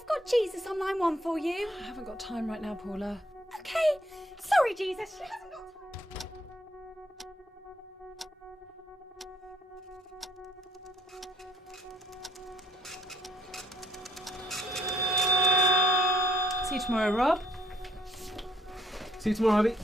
I've got Jesus on line 1 for you. I haven't got time right now, Paula. Okay. Sorry, Jesus. She hasn't got time. See you tomorrow, Rob. See you tomorrow, Abby.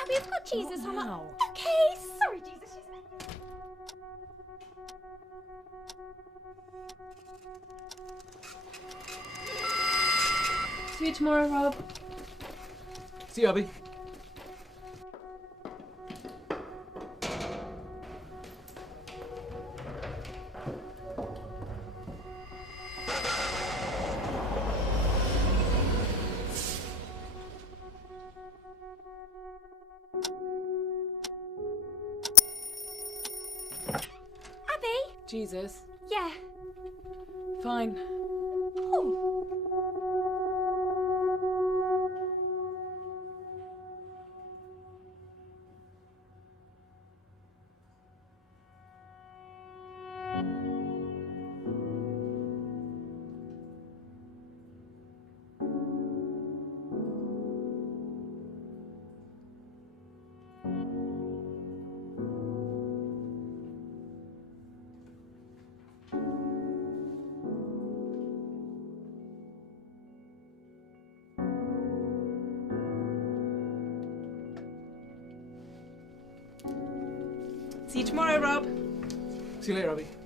Abby, I've got Jesus on now? Okay. Sorry, Jesus. See you tomorrow, Rob. See you, Abby. Abby? Jesus. Yeah. Fine. Oh. See you tomorrow, Rob. See you later, Abby.